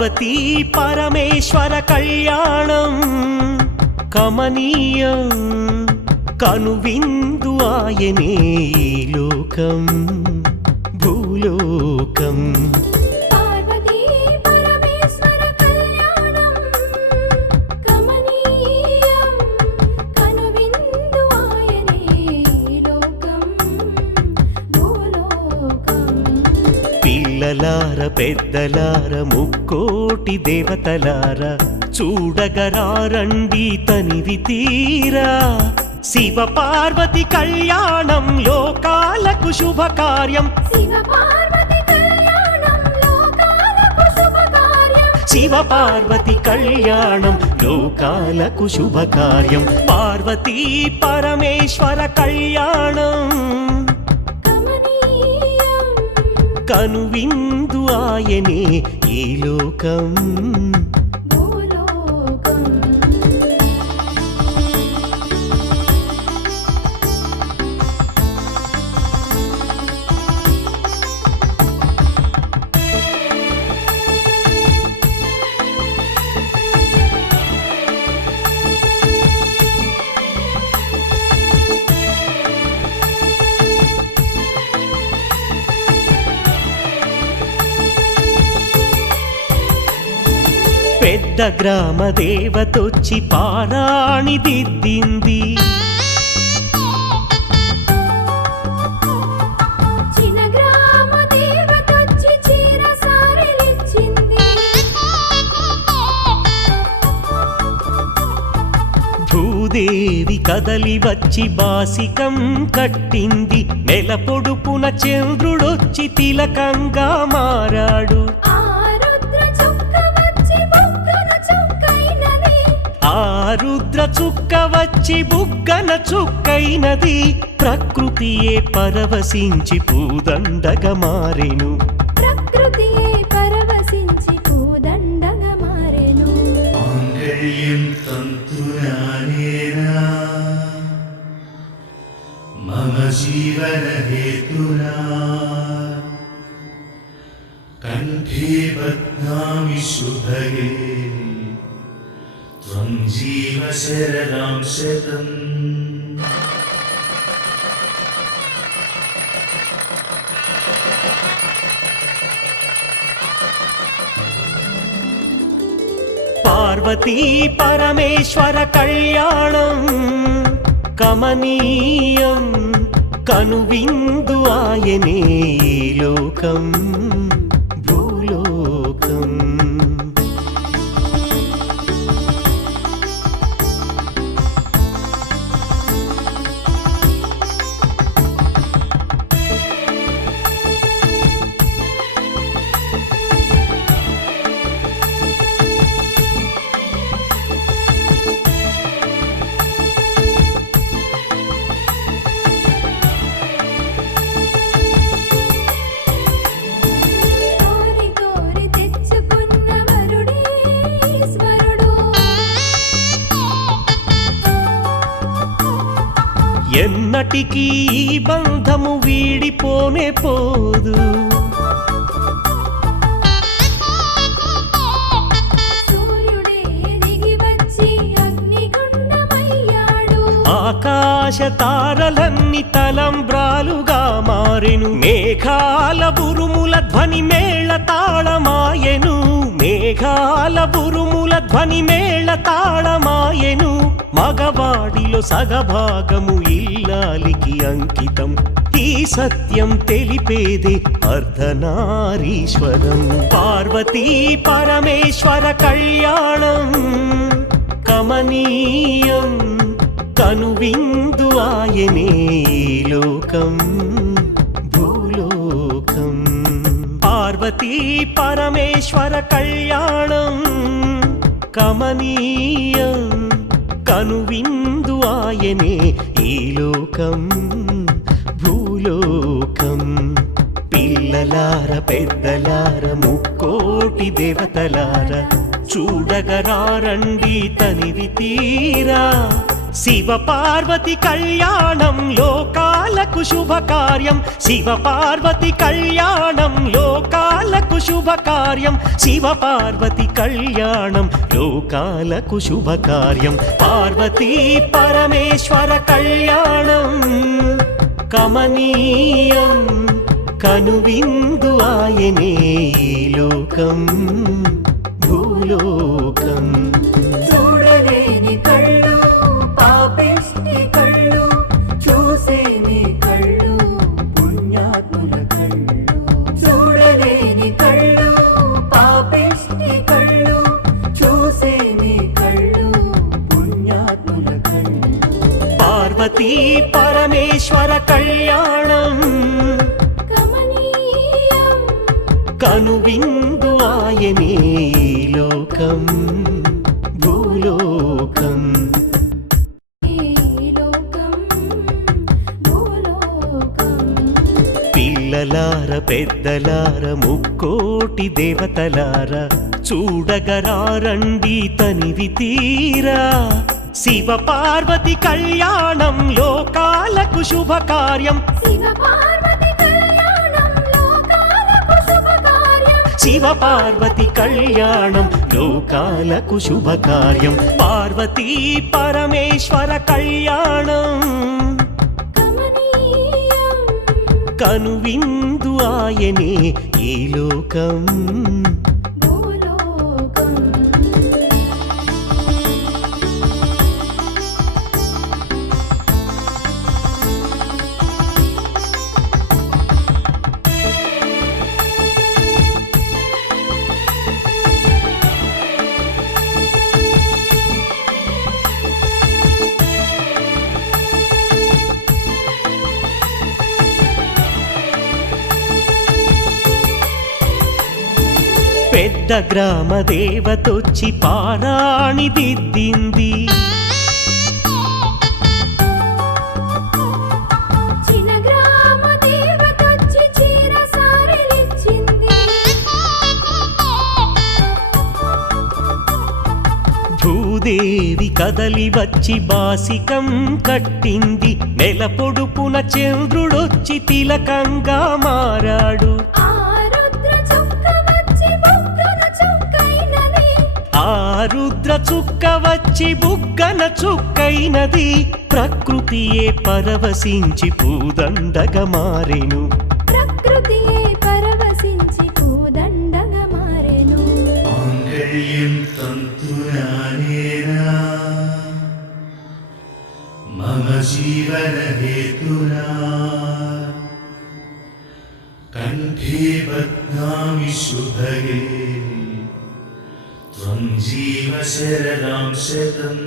పార్వతీ పరమేశ్వర కళ్యాణం కమనీయం కనువిందు ఆయనే ఈ లోకం భూలోకం. పార్వతీ పరమేశ్వర కళ్యాణం కమనీయం కనువిందు ఆయనే ఈ లోకం భూలోకం. పిల్లలార పెద్దలార ముక్కోటి దేవతలార చూడగరారండి తనివి తీరా. శివ పార్వతి కళ్యాణం లోకాలకు శుభకార్యం. శివ పార్వతి కళ్యాణం లోకాలకు శుభకార్యం. శివ పార్వతి కళ్యాణం లోకాలకు శుభకార్యం. పార్వతీ పరమేశ్వర కళ్యాణం కమనీయం కనువిందు ఆయనే ఈ లోకం భూలోకం. పెద్ద గ్రామ దేవతొచ్చి పారాణి దిద్దింది. చిన్న గ్రామ దేవతొచ్చి చీర సారెలిచ్చింది. భూదేవి కదలి వచ్చి బాసికం కట్టింది. నెల పొడుపున చంద్రుడొచ్చి తిలకంగా మారాడు. ఆ రుద్ర చుక్క వచ్చి బుగ్గన చుక్కైనది. ప్రకృతియే పరవశించి పూదండగా మారెను. ప్రకృతియే పరవశించి పూదండగా మారెను. మాంగళ్యం తంతునానేనా మమ జీవన హేతునా కంఠే బధ్నామి శుభగే త్వం జీవ శరదాం శతం. పార్వతీ పరమేశ్వర కళ్యాణం కమనీయం కనువిందు ఆయనే ఈ లోకం భూలోకం. కోరి కోరి తెచ్చుకున్న వరుడే ఈశ్వరుడు. ఎన్నటికీ ఈ బంధము వీడిపోనే పోదు. సూర్యుడే దిగి వచ్చి అగ్నిగుండమయ్యాడు. ఆకాశ తారలన్నీ తలంబ్రాలుగా మారెను. మేఘాల బురుముల ధ్వని మేళ తాళమాయెను. మేఘాల బురుముల ధ్వని మేళ తాళమాయెను. మగవాడిలో సగభాగము ఇల్లాలికి అంకితం. ఈ సత్యం తెలిపేదే అర్ధనారీశ్వరం. పార్వతీ పరమేశ్వర కళ్యాణం కమనీయం కనువిందు ఆయనే ఈ లోకం భూలోకం. పార్వతీ పరమేశ్వర కళ్యాణం కమనీయం కనువిందు ఆయనే ఈ లోకం భూలోకం. పిల్లలార పెద్దలార ముక్కోటి దేవతలార చూడగరారండి తనివి తీరా. శివ పార్వతి కళ్యాణం లోకాలకు శుభకార్యం శివ పార్వతి కళ్యాణం లోకాలకు శుభకార్యం శివ పార్వతి కళ్యాణం లోకాలకు శుభకార్యం పార్వతీ పరమేశ్వర కళ్యాణం కమనీయం కనువిందు ఆయనే ఈ లోకం భూలోకం చూడలేని కళ్ళు పాపిష్టి కళ్ళు చూసేని కళ్ళు పుణ్యాత్ముల కళ్ళు చూడలేని కళ్ళు పాపిష్టి కళ్ళు చూసేని కళ్ళు పుణ్యాత్ముల కళ్ళు పార్వతీ పరమేశ్వర కళ్యాణం కమనీయం కనువిందు ఆయనే ఈ లోకం భూలోకం ఈ లోకం భూలోకం పిల్లలార పెద్దలార ముక్కోటి దేవతలార చూడగరారండి తనివి తీరా శివ పార్వతి కళ్యాణం లోకాలకు శుభకార్యం శివ పార్వతి కళ్యాణం లోకాలకు శుభకార్యం శివ పార్వతి కళ్యాణం లోకాలకు శుభకార్యం పార్వతీ పరమేశ్వర కళ్యాణం కమనీయం కనువిందు ఆయనే ఈ లోకం భూలోకం పెద్ద గ్రామ దేవతొచ్చి పారాణి దిద్దింది చిన్న గ్రామ దేవతొచ్చి చీర సారెలిచ్చింది భూదేవి కదలి వచ్చి బాసికం కట్టింది నెల పొడుపున చంద్రుడొచ్చి తిలకంగా మారాడు ఆ రుద్ర చుక్క వచ్చి బుగ్గన చుక్కైనది ఆ రుద్ర చుక్క వచ్చి బుగ్గన చుక్కైనది ప్రకృతియే పరవశించి పూదండగా మారెను ప్రకృతియే పరవశించి పూదండగా మారెను మాంగళ్యం తంతునానేనా మమ జీవన హేతునా కంఠే బధ్నామి శుభగే త్వం జీవ శరదాం శతం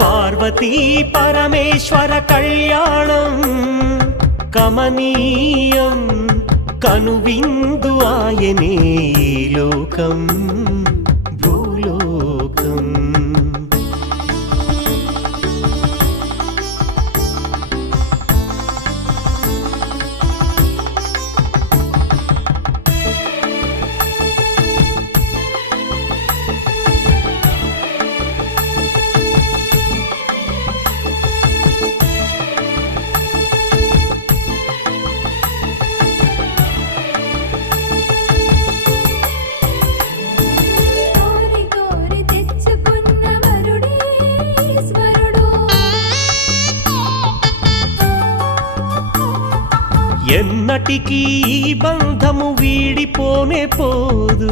పార్వతీ పరమేశ్వర కళ్యాణం కమనీయం కనువిందు ఆయనే ఈ లోకం భూలోకం కోరి కోరి తెచ్చుకున్న వరుడే ఈశ్వరుడు ఎన్నటికీ ఈ బంధము వీడిపోనే పోదు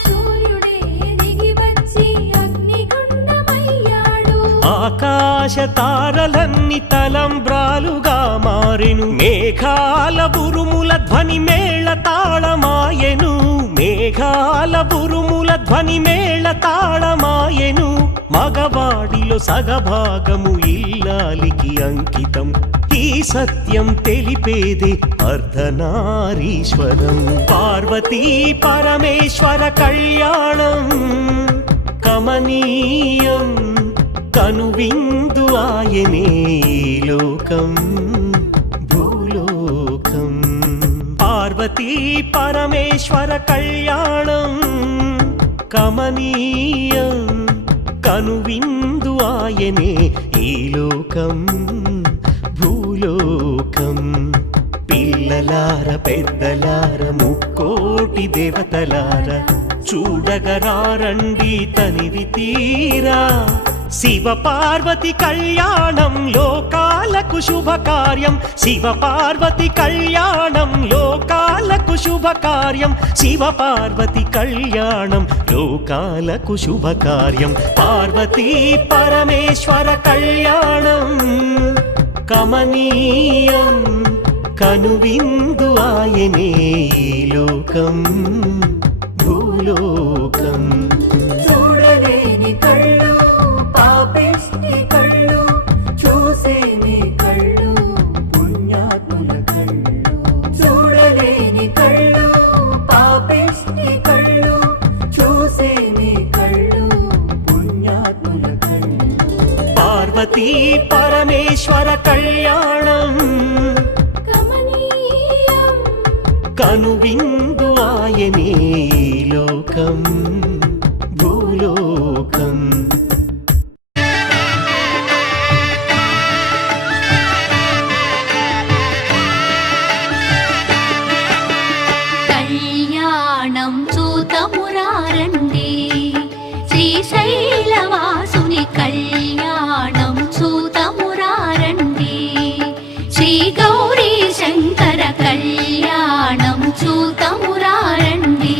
సూర్యుడే దిగి వచ్చి అగ్నిగుండమయ్యాడు ఆకాశ తారలన్నీ తలంబ్రాలుగా మారెను మేఘాల బురుముల ధ్వని మేళ తాళమాయెను మేఘాల బురుముల ధ్వని మేళ తాళమాయెను మగవాడిలో సగభాగము ఇల్లాలికి అంకితం ఈ సత్యం తెలిపేదే అర్ధనారీశ్వరం పార్వతీ పరమేశ్వర కళ్యాణం కమనీయం కనువిందు ఆయనే ఈ లోకం భూలోకం. పార్వతీ పరమేశ్వర కళ్యాణం కమనీయం కనువిందు ఆయనే ఈ లోకం భూలోకం. పిల్లలార పెద్దలార ముక్కోటి దేవతలార చూడగరారండి తనివి తీరా. శివ పార్వతి కళ్యాణం లోకాలకు శుభకార్యం. శివ పార్వతి కళ్యాణం లోకాలకు శుభకార్యం. శివ పార్వతి కళ్యాణం లోకాలకు శుభకార్యం. పార్వతీ పరమేశ్వర కళ్యాణం కమనీయం కనువిందు ఆయనే ఈ లోకం భూలోకం. చూడలేని కళ్ళు పాపిష్టి కళ్ళు చూసేని కళ్ళు పుణ్యాత్ముల కళ్ళు. చూడలేని కళ్ళు పాపిష్టి కళ్ళు చూసేని కళ్ళు పుణ్యాత్ముల కళ్ళు. పార్వతీ పరమేశ్వర కళ్యాణం కమనీయం కనువిందు ఆయనే ఈ లోకం భూలోకం. కళ్యాణం చూతమురారండి శ్రీశైలవాసుని కళ్యాణం చూతమురారండి. శ్రీ గౌరీ శంకర కళ్యాణం చూతమురారండి.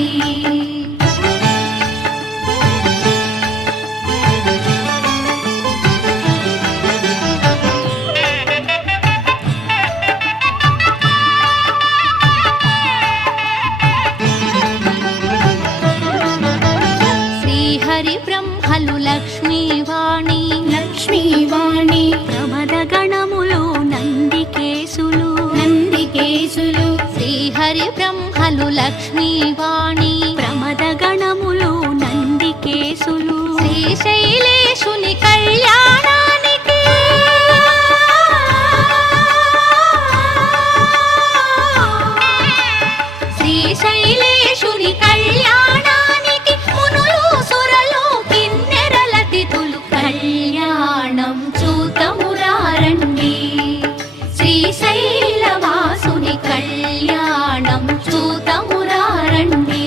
శ్రీహరి బ్రహ్మలు లక్ష్మీవాణి లక్ష్మీవాణి ప్రమద గణములు నందికేశులు నందికేశులు శ్రీహరి బ్రహ్మలు లక్ష్మీవాణి ప్రమద గణములు నందికేశులు. శ్రీశైలేశుని కళ్యాణానికి శ్రీశైలేశుని కళ్యాణానికి మునులు సురలు కిన్నెరల తిథులు కళ్యాణం చూతమురారండి. శ్రీశైలవాసుని కళ్యాణం చూతమురారండి.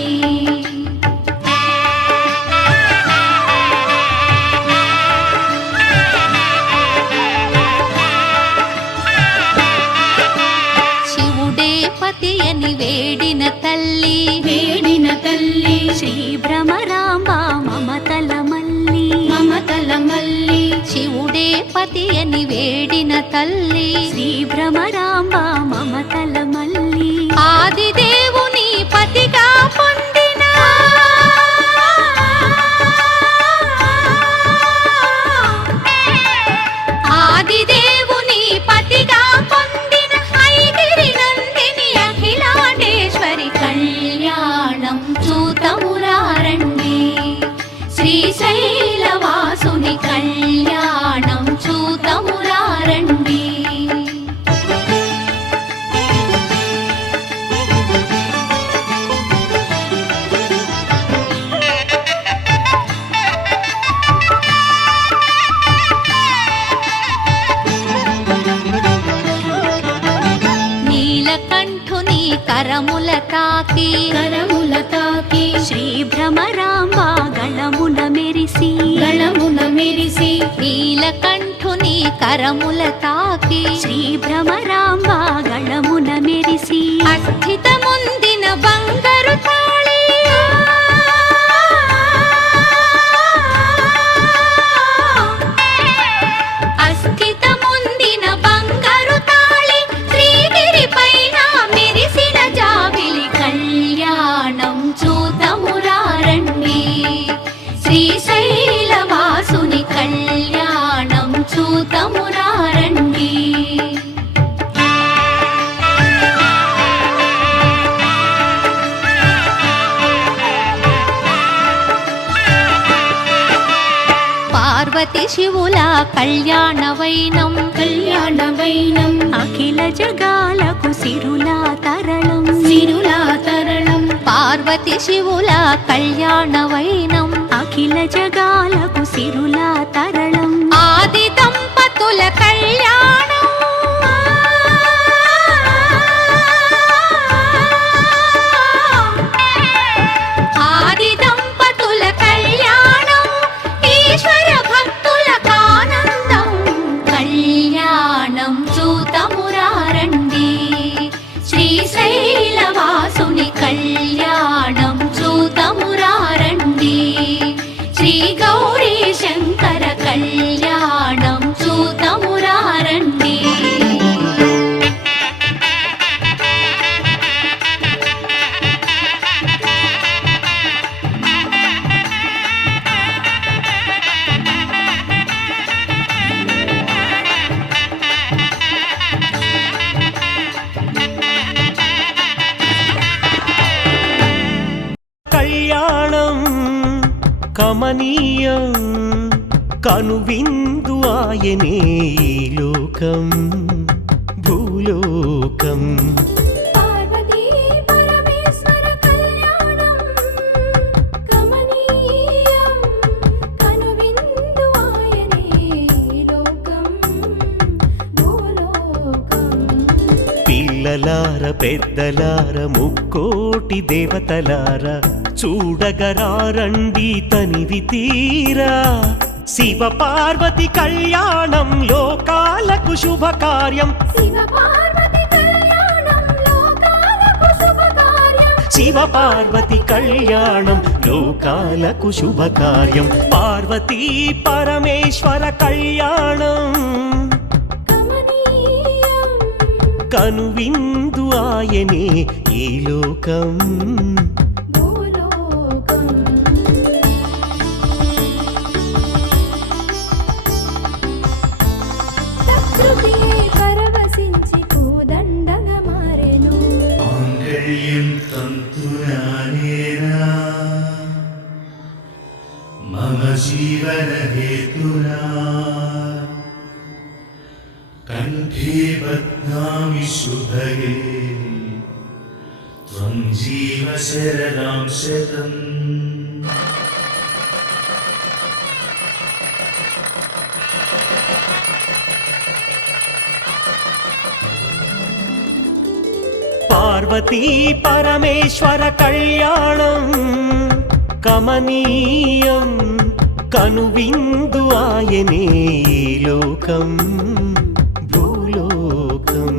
శివుడే పతి అని వేడిన తల్లి వేడిన తల్లి శ్రీ భ్రమరాంబ మమతల మల్లి మమతల మల్లి. శివుడే పతి అని వేడిన తల్లి శ్రీ భ్రమరాంబ మమతల మల్లి. ఆదిదేవుని పతిగా పొందిన ఆదిదేవుని పతిగా పొందిన ఐగిరి నందిని అఖిలాండేశ్వరి కళ్యాణం చూతమురారండి. శ్రీశైలవాసుని కళ్యాణం చూతమురారండి. నీలకంఠుని కరముల తాకి కరముల తాకి శ్రీ భ్రమరాంబ గళమున మెరిసి గళమున మెరిసి నీలకంఠుని కరముల తాకి శ్రీ భ్రమరాంబ గళమున మెరిసి అస్థితముందిన బంగారు తాళి అస్థితముందిన బంగారు తాళి శ్రీగిరి పైన మెరిసిన జాబిలి కళ్యాణం చూతమురారండి. శ్రీశైలవాసుని కళ్యాణం చూతమురారండి. పార్వతి శివుల కళ్యాణవైనం కళ్యాణవైనం అఖిల జగాలకు సిరులా తరళం సిరులా తరణం పార్వతి శివుల కళ్యాణవైనం అఖిల జగాలకు సిరులా తరళం ఆది దంపతుల కళ్యాణం ఆది దంపతుల కళ్యాణం ఈశ్వర భక్తులకు ఆనందం కళ్యాణం చూతమురారండి శ్రీశైలవాసుని కళ్యాణం చూతమురారండి శ్రీ గౌరీ శంకర కళ్యాణం చూతమురారండి కళ్యాణం కమనీయం కనువిందు ఆయనే ఈ లోకం భూలోకం పార్వతీ పరమేశ్వర కళ్యాణం కమనీయం కనువిందు ఆయనే లోకం భూలోకం పిల్లలార పెద్దలార ముక్కోటి దేవతలార చూడగరారండి తనివి తీరా శివ పార్వతి కళ్యాణం లోకాలకు శుభకార్యం శివ పార్వతి కళ్యాణం లోకాలకు శుభకార్యం శివ పార్వతి కళ్యాణం లోకాలకు శుభకార్యం పార్వతీ పరమేశ్వర కళ్యాణం కమనీయం కనువిందు ఆయనే ఈ లోకం భూలోకం ప్రకృతియే పరవశించి పూదండగా మారెను మాంగళ్యం తంతునానేనా మమ జీవన హేతునా కంఠే బధ్నామి శుభగే త్వం జీవ శరదాం శతం పార్వతీ పరమేశ్వర కళ్యాణం కమనీయం కనువిందు ఆయనే ఈ లోకం భూలోకం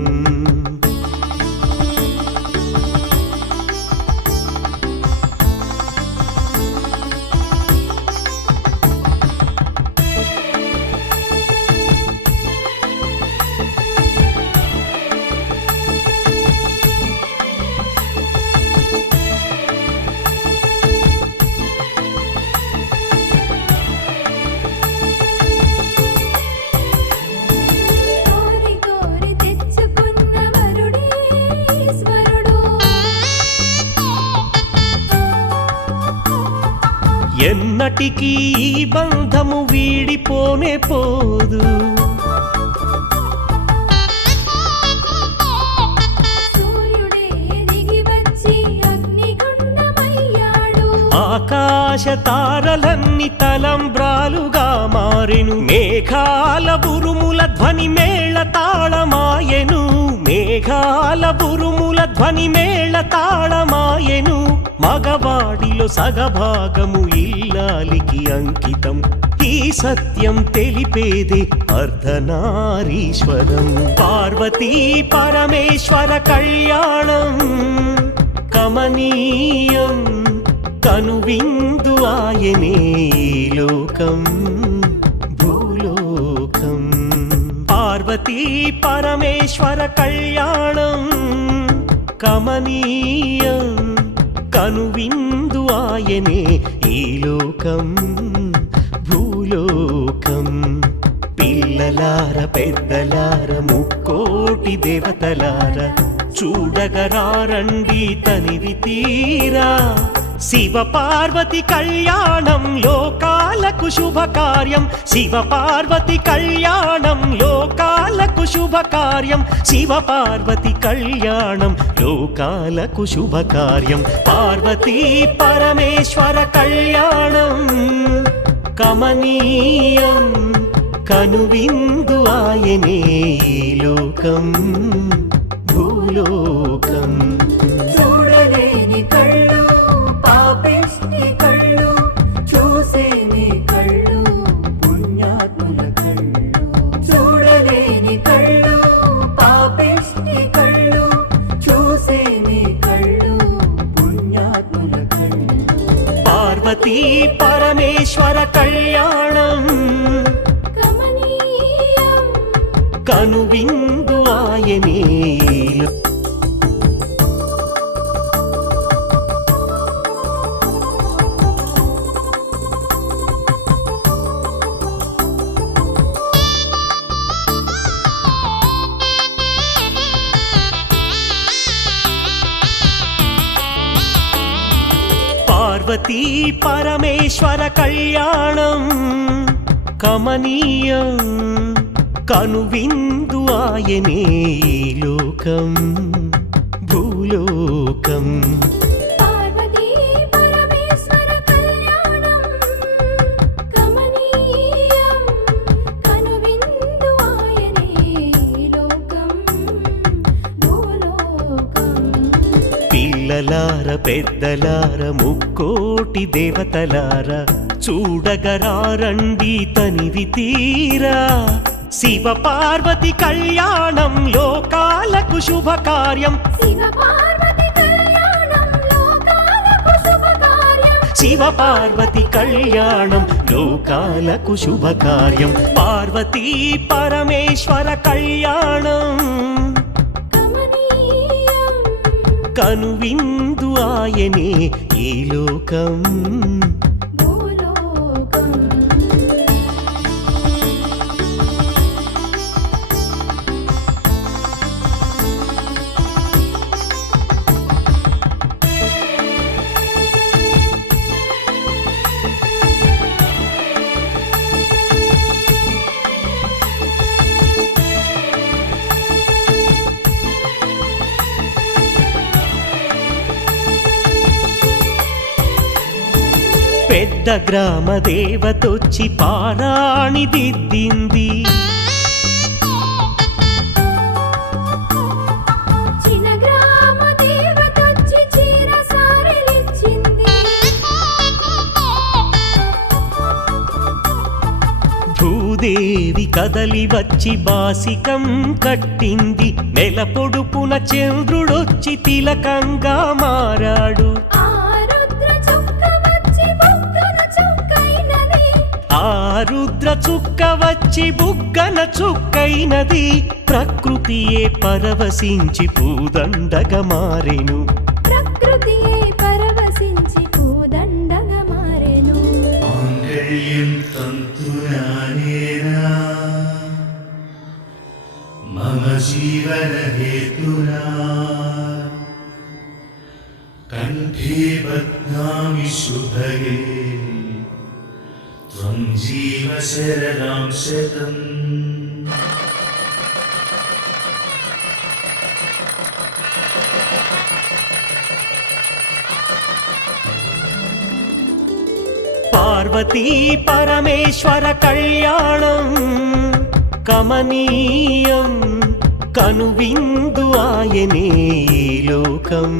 కోరి కోరి తెచ్చుకున్న వరుడే ఈశ్వరుడు ఎన్నటికీ ఈ బంధము వీడిపోనే పోదు సూర్యుడే దిగి వచ్చి అగ్నిగుండమయ్యాడు ఆకాశ తారలన్నీ తలంబ్రాలుగా మారెను మేఘాల బురుముల ధ్వని మేళ తాళమాయెను మేఘాల బురుముల ధ్వని మేళ తాళమాయెను మగవాడిలో సగభాగము ఇల్లాలికి అంకితం ఈ సత్యం తెలిపేదే అర్ధనారీశ్వరం పార్వతీ పరమేశ్వర కళ్యాణం కమనీయం కనువిందు ఆయనే ఈ లోకం భూలోకం పార్వతీ పరమేశ్వర కళ్యాణం కమనీయం కనువిందు ఆయనే ఈ లోకం భూలోకం పిల్లలార పెద్దలార ముక్కోటి దేవతలార చూడగరారండి తనివి తీరా శివ పార్వతి కళ్యాణం లోకాలకు శుభకార్యం శివ పార్వతి కళ్యాణం లోకాలకు శుభకార్యం శివ పార్వతి కళ్యాణం లోకాలకు శుభకార్యం పార్వతీ పరమేశ్వర కళ్యాణం కమనీయం కనువిందు ఆయనే ఈ లోకం భూలోకం చూడలేని కళ్ళు పాపిష్టి కళ్ళు చూసేని కళ్ళు పుణ్యాత్ముల కళ్ళు చూడలేని కళ్ళు పాపిష్టి కళ్ళు చూసేని కళ్ళు పుణ్యాత్ముల కళ్ళు పార్వతీ పరమేశ్వర కళ్యాణం కమనీయం కనువిందు ఆయనే పార్వతీ పరమేశ్వర కళ్యాణం కమనీయం కనువిందు ఆయనే ఈ లోకం భూలోకం పార్వతీ పరమేశ్వర కళ్యాణం కమనీయం కనువిందు ఆయనే ఈ లోకం భూలోకం పిల్లలార పెద్దలార ముక్కోటి దేవతలార చూడగరారండి తనివి తీరా శివ పార్వతి కళ్యాణం లోకాలకు శుభకార్యం శివ పార్వతి కళ్యాణం లోకాలకు శుభకార్యం శివ పార్వతి కళ్యాణం లోకాలకు శుభకార్యం పార్వతీ పరమేశ్వర కళ్యాణం కమనీయం కనువిందు ఆయనే ఈ లోకం భూలోకం పెద్ద గ్రామ దేవతొచ్చి పారాణి దిద్దింది చిన్న గ్రామ దేవతొచ్చి చీర సారెలిచ్చింది భూదేవి కదలి వచ్చి బాసికం కట్టింది నెల పొడుపున చంద్రుడొచ్చి తిలకంగా మారాడు ఆ రుద్ర చుక్క వచ్చి బొగ్గన చుక్కైనది ఆ రుద్ర చుక్క వచ్చి బుగ్గన చుక్కైనది ప్రకృతియే పరవశించి పూదండగా మారెను ప్రకృతియే పరవశించి పూదండగా మారెను మాంగళ్యం తంతునానేనా మమ జీవన హేతునా కంఠే బధ్నామి శుభగే త్వం జీవ శరదాం శతం పార్వతీ పరమేశ్వర కళ్యాణం కమనీయం కనువిందు ఆయనే ఈ లోకం